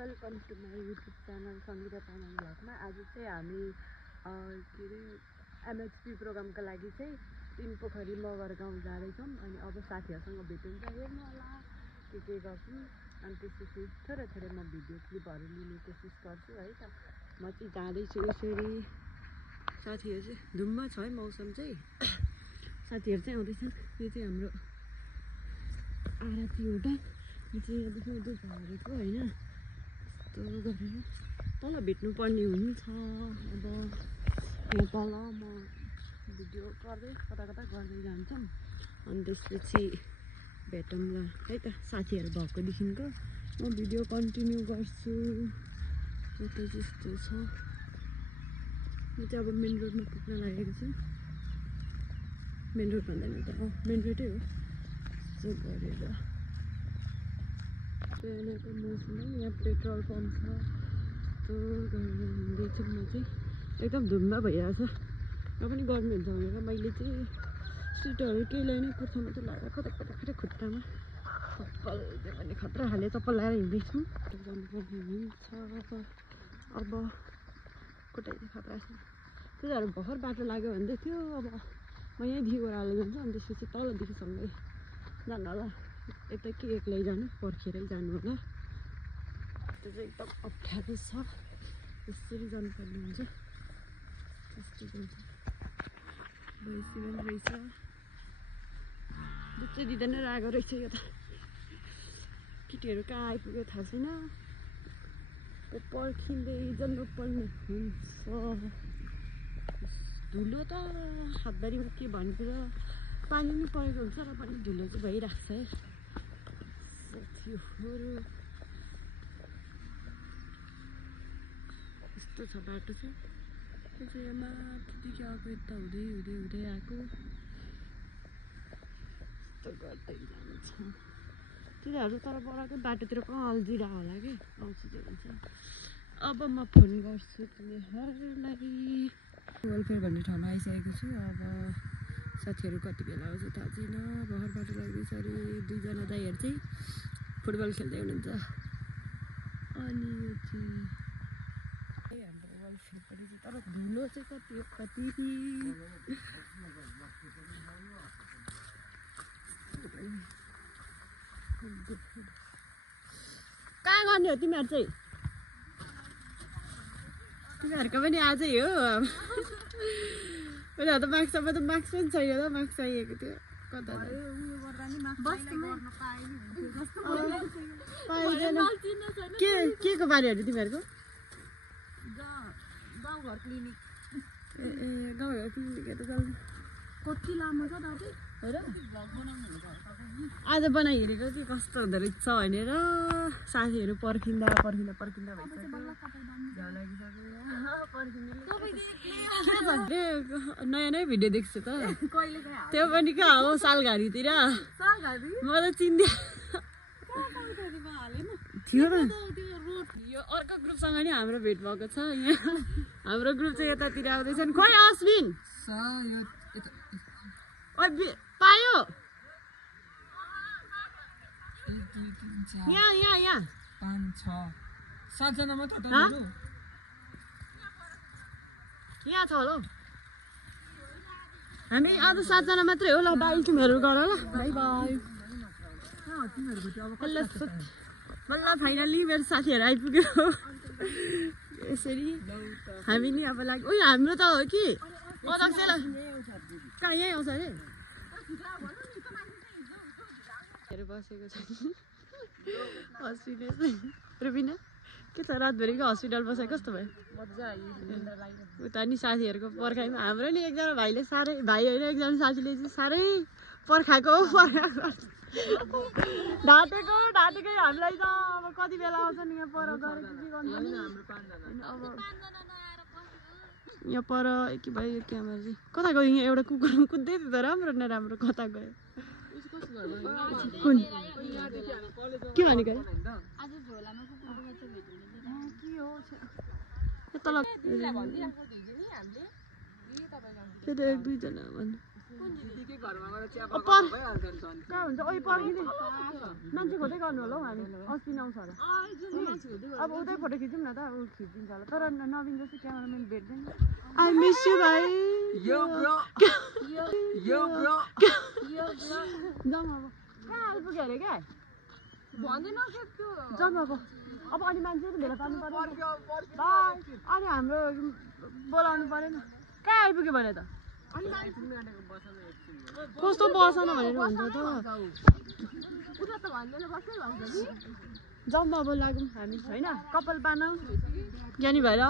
Welcome to my YouTube channel Sangita Tamang भ्लगमा। आज चाहिँ हामी के अरे एमएचपी प्रोग्रामको लागि चाहिँ तिनपोखरी मगर गाउँ जाँदैछौँ। अनि अब साथीहरूसँग भेट हुन्छ, हेर्नु होला के गर्छौँ। अनि त्यसपछि थोरै थोरै म भिडियो क्लिपहरू लिने कोसिस गर्छु है त। म चाहिँ जाँदैछु यसरी। साथीहरू चाहिँ धुम्म छ है मौसम चाहिँ। साथीहरू चाहिँ आउँदैछन्। यो चाहिँ हाम्रो आरती एउटा यो चाहिँ यहाँदेखि उधर झरेको होइन, यस्तो गरेर तल भेट्नुपर्ने हुन्छ। अब यहाँ तल म भिडियो गर्दै कता कता गर्दै जान्छौँ। अनि त्यसपछि भेटौँला है त। साथीहरू भएकोदेखिको म भिडियो कन्टिन्यू गर्छु। यता जस्तो छ। म चाहिँ अब मेन रोडमा पुग्न लागेको छु। मेन रोड भन्दैन त, मेन रोडै हो। यस्तो गरेर यहाँको मौसम यहाँ पेट्रोल पम्प छ। यस्तो गरेर हिँड्दैछु म चाहिँ। एकदम धुम्म भइरहेछ। र पनि गर्मी हुन्छ भनेर मैले चाहिँ स्वेटरहरू केही ल्याएन। कुर्ता मात्रै लगाएर खतै खुट्टामा चप्पल त्यो पनि खतरा खाले चप्पल लगाएर हिँड्दैछु। जानुपर्ने हुन्छ। अब खुट्टा चाहिँ खतरा छ। त्यतिहरू भर्खर बाटो लाग्यो भन्दै थियो। अब म यहीँदेखि ओह्रालो जान्छु। अनि त्यसपछि तलदेखि सँगै जानु होला। यता के एक्लै जानु, पर्खेरै जानु होला। त्यो चाहिँ एकदम अप्ठ्यारो छ। यसरी जानुपर्ने हुन्छ। त्यस्तो जान्छ। भैँसी पनि रहेछ। दुध चाहिँ दिँदैन रहेको रहेछ यो त। केटीहरू कहाँ आइपुग्यो थाहा छैन। पर्खिँदै जानुपर्ने हुन्छ। धुलो त हातबारीमा के भन्नु र, पानी पनि परेको हुन्छ र पनि धुलो चाहिँ भइरहेको छ है साथीहरू। यस्तो छ बाटो चाहिँ। त्यो चाहिँ यहाँ माथिदेखि आएको, यता हुँदै हुँदै हुँदै आएको। यस्तो गर्दै जान्छौँ। तिनीहरू तर बडाकै बाटोतिर कहाँ अल्झिरहेको होला कि आउँछु चाहिँ हुन्छ। अब म फोन गर्छु तिनीहरूलाई। वेलफेयर भन्ने ठाउँमा आइसकेको छु। अब साथीहरू कति बेला आउँछ थाहा छैन। भर्खर बाटो लाग्दैछ अरे। दुईजना दाइहरू चाहिँ फुटबल खेल्दै हुनुहुन्छ। अनि यो चाहिँ हाम्रो वेलफेयरपट्टि चाहिँ तर धुलो चाहिँ कति हो कति। कहाँ गर्ने हो तिमीहरू चाहिँ? तिमीहरूको पनि आजै हो। उनीहरू त मास्कमा त मास्क पनि छैन त। मास्क चाहिएको थियो कता पाइँदैन। के को बारेहरू तिमीहरूको? गाउँघर क्लिनिक। ए गाउँघर क्लिनिकहरू चल्छ। कति लामो छ दाजु? आज बनाइहेरेको चाहिँ कस्तो हुँदो रहेछ भनेर साथीहरू पर्खिँदा भइसक्यो। नयाँ नयाँ भिडियो देख्छु त। त्यो पनि कहाँ हो? सालघारीतिर। म त चिन्दिनँ थियो त। यो अर्को ग्रुपसँग नि हाम्रो भेट भएको छ। यहाँ हाम्रो ग्रुप चाहिँ यतातिर आउँदैछन्। खोइ अश्विन पायो? यहाँ 5 6 7 जना मात्र त। यहाँ छ होला। हामी आज 7 जना मात्रै हो। ल बाई, तिमीहरू गर ल। By by. बल्ल फाइनली मेरो साथीहरू आइपुग्यो। यसरी हामी नि अब लाग्यो। उयो हाम्रो त हो कि कहाँ यहीँ आउँछ अरे। बसेको छ हस्पिटल। रुबिना के छ? रातभरिको हस्पिटल बसाइ कस्तो भयो? उता नि साथीहरूको पर्खाइमा हाम्रो नि एकजना भाइले साह्रै, भाइ होइन एकजना साथीले चाहिँ साह्रै पर्खाएको ढाँटेकै हामीलाई त। अब कति बेला आउँछ नि यहाँ पर गएर के गर्नु। अब यहाँ पर के भयो यो क्यामेरा चाहिँ कता गयो? यहाँ एउटा कुकुर कुद्दै थियो त राम्रो न राम्रो। कता गयो? कुन के भनेको? तल फेरि 1 2 जना भन्नु। दिदीकै घरमा गएर चिया पर पकाउनु भइहाल्छ नि त अनि। कहाँ हुन्छ ओइ पर्खिने मान्छे खोज्दै गर्नु होला हौ हामी अस्ति आउँछ होला अब उतै फोटो खिचौँ न त ऊ खिचिदिन्छ होला तर नवीन जस्तो क्यामेराम्यान भेट्दैन आई मिस यु भाइ यो ब्रो यो ब्रो जाउँ अब कहाँ आइपुग्यो अरे क्या भन्दैन के त्यो जाउँ अब अनि मान्छेहरू भेला पार्नु पर्यो बाई अनि हाम्रो बोलाउनु परेन कहाँ आइपुग्यो भने त कस्तो बसन भनेर भन्छ त जाउँ अब लागौँ हामी होइन कपाल बानौँ ज्ञानी भएर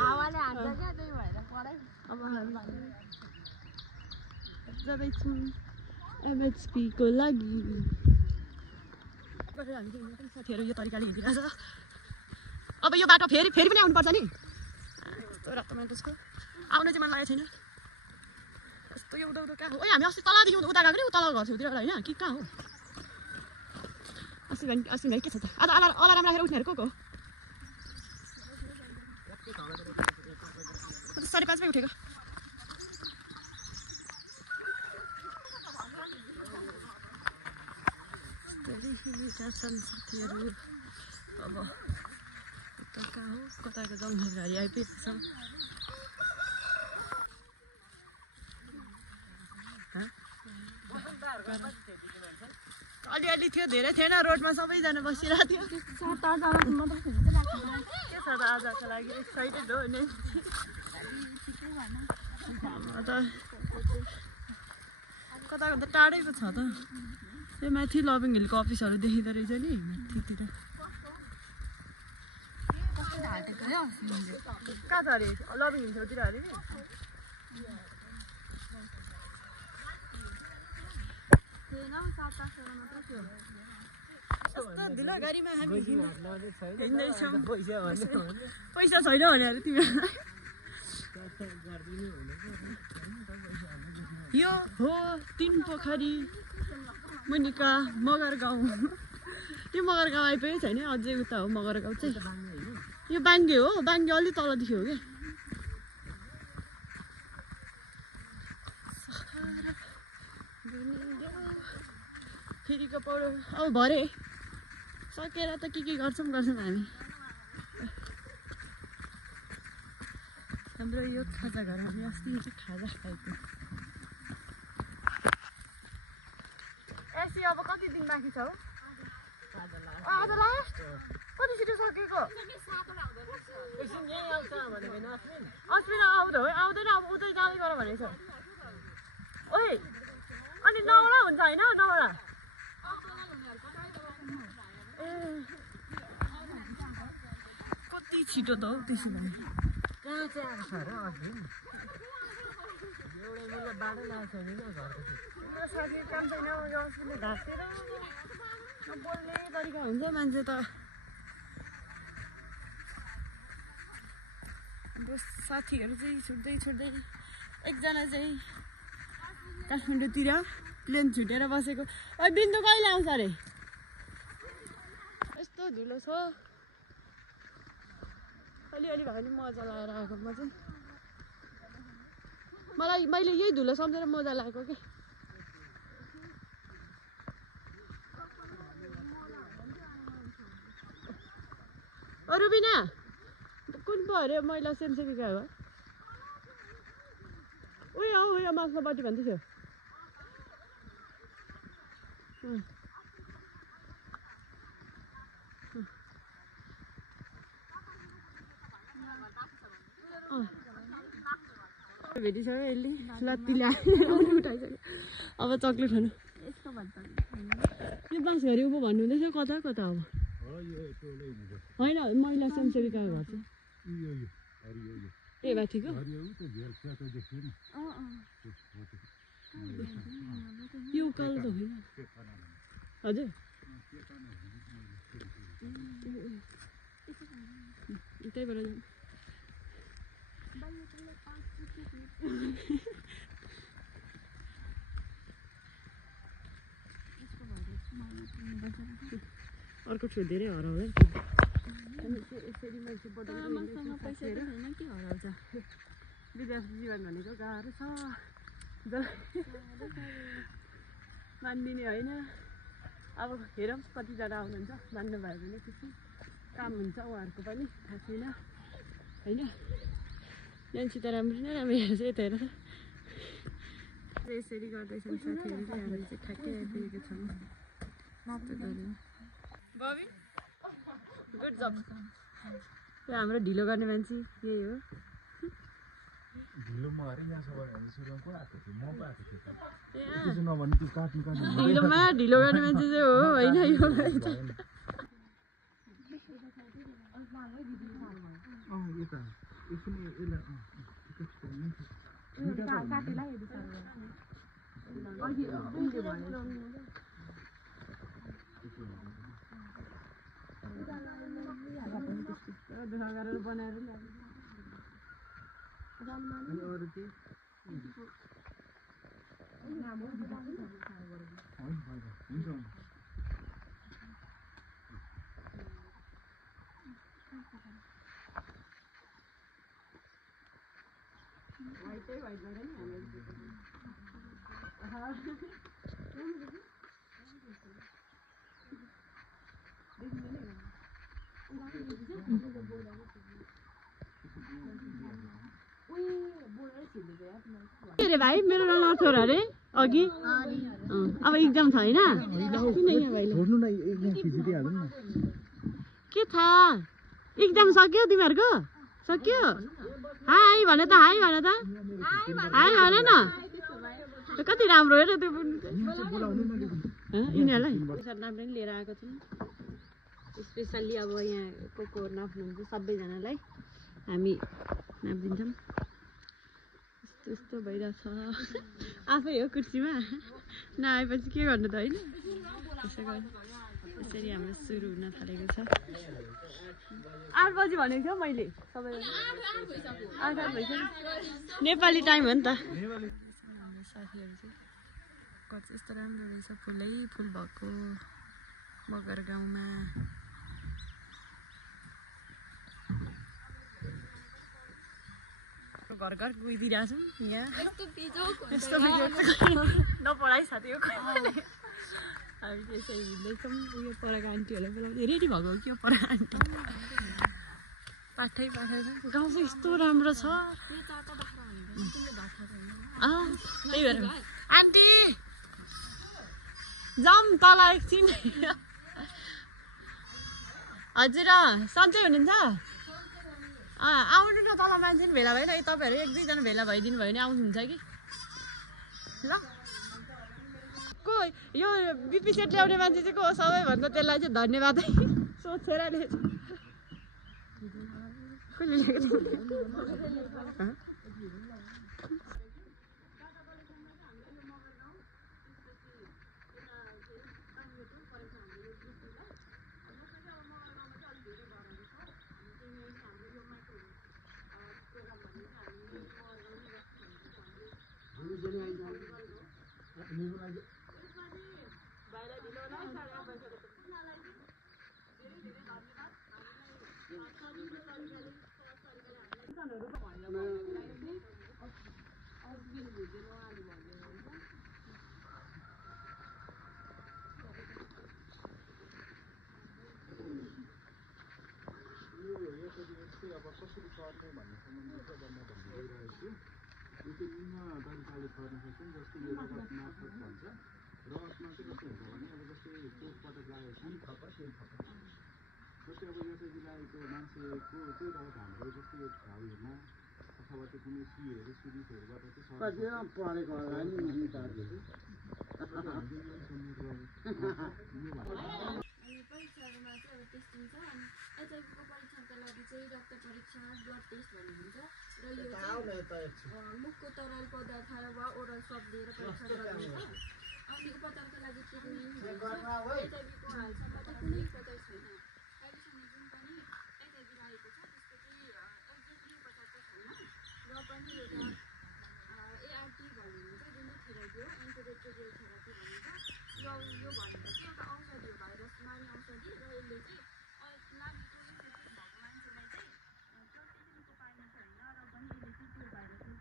हावाले हान्छ क्या त्यही भएर पढाइ अब हामी जाँदैछौँ एमएचपीको लागि साथीहरू यो तरिकाले हिँडिरहेछ अब यो बाटो फेरि पनि आउनुपर्छ नि रातोमा त्यसको आउनु चाहिँ मन लागेको छैन यस्तो यो उदो कहाँ हो ओइ हामी अस्ति तलदेखि उता गएको नि तल घर छेउतिर होइन कि कहाँ हो अस्ति भाइ के छ त आज अलार्म राखेर उठ्नेहरू को 5:30 उठेको साथीहरू अब कहाँ हो कताको जङ्गल गाडी आइपुगेको छ अलिअलि थियो धेरै थिएन रोडमा सबैजना बसिरहेको थियो के छ त आजको लागि एक्साइटेड हो नि कताको त टाढै पो छ त यो माथि लभिङ हिलको अफिसहरू देखिँदो रहेछ नि माथितिर कहाँ छ अरे लभिङ हिल छेउतिर अरे नि ढिलो गाडीमा हामी हिँड्दैछौँ पैसा छैन भने अरे तिमीहरूलाई यो हो 3 पोखरी मुनिका मगर गाउँ यो मगर गाउँ आइपुगेको छैन अझै उता हो मगर गाउँ चाहिँ यो बाङ्गे हो बाङ्गे अलि तलदेखि हो क्या फेरिको पौडो अब भरे सकेर त के गर्छौँ हामी हाम्रो यो खाजा घर हामी अस्ति खाजा खाएको एसी अब कति दिन बाँकी छ हौ आज लास्ट कति छिटो सकेको अस्मिन आउँदो है आउँदैन अब उतै जाँदै गर भनेछ ओइ अनि 9 हुन्छ होइन 9 कति छिटो त हौ त्यसो भने कहाँ चाहिँ आएको छ र अघि एउटा मलाई बाटो लागेको छैन घरको साथी काम छैन ढाँसेर बोल्ने तरिका हुन्छ मान्छे त हाम्रो साथीहरू चाहिँ छुट्दै एकजना चाहिँ काठमाडौँतिर प्लेन छुटेर बसेको ओ बिन्दु कहिले आउँछ अरे यस्तो धुलो छ अलिअलि भए पनि मजा लगाएर आएको म चाहिँ मैले यही धुलो सम्झेर मजा लागेको के रुबिना कुन पो अरे महिला स्वयंसेविका हो उयो हौ उयो माथिल्लोपट्टि भन्दै थियो भेटिसक्यो यसले लत्तीले उठाइसक्यो अब चक्लेट खानु यो बाँस घरि उँभो भन्नुहुँदैछ कता कता अब होइन महिला स्वयंसेविका घर चाहिँ ए माथिको यो उकालो त होइन हजुर त्यहीबाट जाउँ अर्को छु धेरै हराउँदै यसरी मान्छे पैसा छैन के हराउँछ विदेश जीवन भनेको गाह्रो छ मान्दिने होइन अब हेरौँ कतिजना आउनुहुन्छ मान्नु भयो भने खुसी काम हुन्छ उहाँहरूको पनि थाहा छैन होइन मान्छे त राम्रो नै राम्रो हेर्छ यता हेर यसरी गर्दैछन् साथीहरूले हामी चाहिँ ठ्याक्कै आइपुगेको छौँ बबी गुड जब यो हाम्रो ढिलो गर्ने मान्छे यही हो ढिलोमा ढिलो गर्ने मान्छे चाहिँ हो होइन यो गरेर बनाएर अरे भाइ मेरो नम्बर छोरा अरे अघि अब इक्जाम छ होइन के थाहा इक्जाम सक्यो तिमीहरूको सक्यो हाई भने त हाई भन त हाई भन न कति राम्रो हेर त्यो यिनीहरूलाई नाम पनि लिएर आएको छौँ स्पेसल्ली अब यहाँ को नाप्नुहुन्छ सबैजनालाई हामी नापिदिन्छौँ यस्तो भइरहेछ आफै हो कुर्सीमा नआएपछि के गर्नु त होइन यसरी हाम्रो सुरु हुन थालेको छ 8 बजी भनेको थियो मैले सबैलाई 8 भइसक्यो नेपाली टाइम हो नि त हाम्रो साथीहरू चाहिँ कति यस्तो राम्रो रहेछ फुलै फुल भएको मगर गाउँमा घर घर गइदिरहेछौँ यहाँ यस्तो नपढाइ साथीको हामी त्यसै हिँड्दैछौँ उयो पढाएको आन्टीहरूलाई बोलाउँदै रेडी भएको हो क्या पढाएको आन्टी पाठै छ गाउँ चाहिँ यस्तो राम्रो छ त्यही भएर आन्टी जाऊँ तल एकछिन हजुर सन्चै हुनुहुन्छ आउनु न तल मान्छे भेला भएन तपाईँहरू 1-2 जना भेला भइदिनु भयो भने आउनुहुन्छ कि ल को यो बिपी सेट ल्याउने मान्छे चाहिँ को सबैभन्दा त्यसलाई चाहिँ धन्यवाद है सोचेर ल्याएको कसले ल्याएको मुखको तरल पदार्थ वा ओरल स्वाब लिएर परीक्षा गर्नुहुन्छ अनि उपचारका लागि ट्रिटमेन्ट एचआइभीको हालसम्म त कुनै उपचार छैन अहिलेसम्म जुन पनि एचआइभी लागेको छ त्यसको चाहिँ एक्ज्याक्टली उपचार त छैन र पनि एउटा एआरटी भन्ने हुन्छ जुन चाहिँ थेरापी हो एन्टिरेट्रोभियल थेरापी भनिन्छ यो भनेको चाहिँ एउटा औषधि हो भाइरस मार्ने औषधि र यसले चाहिँ लागि पोजिटिभ भएको मान्छेलाई चाहिँ प्रतिदिनको पाइने छैन र पनि यसले चाहिँ त्यो भाइरस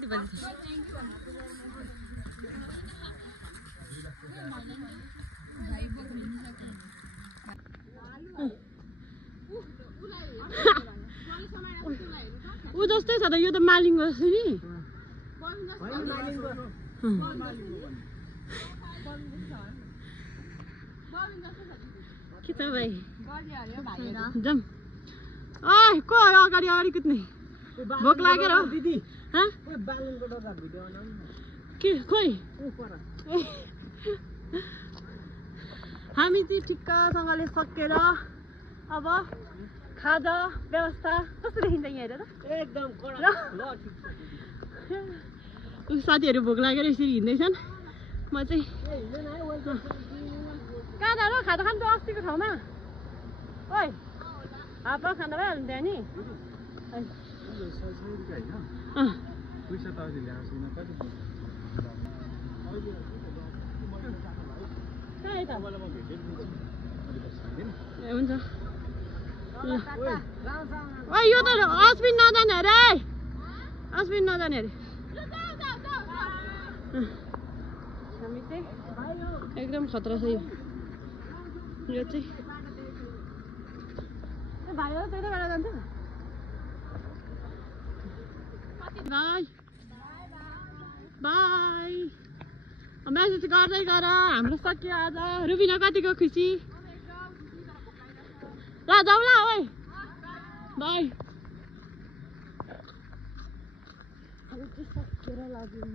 कति बजी ऊ जस्तै छ त यो त मालिङ्गो जस्तो नि के छ भाइ जाम को अगाडि अगाडि कुद्ने भोक लागेर हो के खोइ हामी चाहिँ ठिक्कसँगले सकेर अब खाजा व्यवस्था कस्तो देखिन्छ यहाँ हेरेर एकदम साथीहरू भोक लागेर यसरी हिँड्दैछन् म चाहिँ कहाँ जानु खाजा खानु त्यो अस्तिको ठाउँमा ओइ हात खाँदा भइहाल्नु त्यहाँ नि हुन्छ ओइ यो त अस्बिन नजाने अरे अस्बिन नजाने अरे हामी चाहिँ एकदम खतरा छ यो चाहिँ भाइ हो त्यही भएर जान्छ बाई बाई म्यासेज गर्दै गर हाम्रो सक्यो आज रुबिना कतिको खुसी ल जाऊ ल ओइ बाई हामी चाहिँ सकेर लाग्यौँ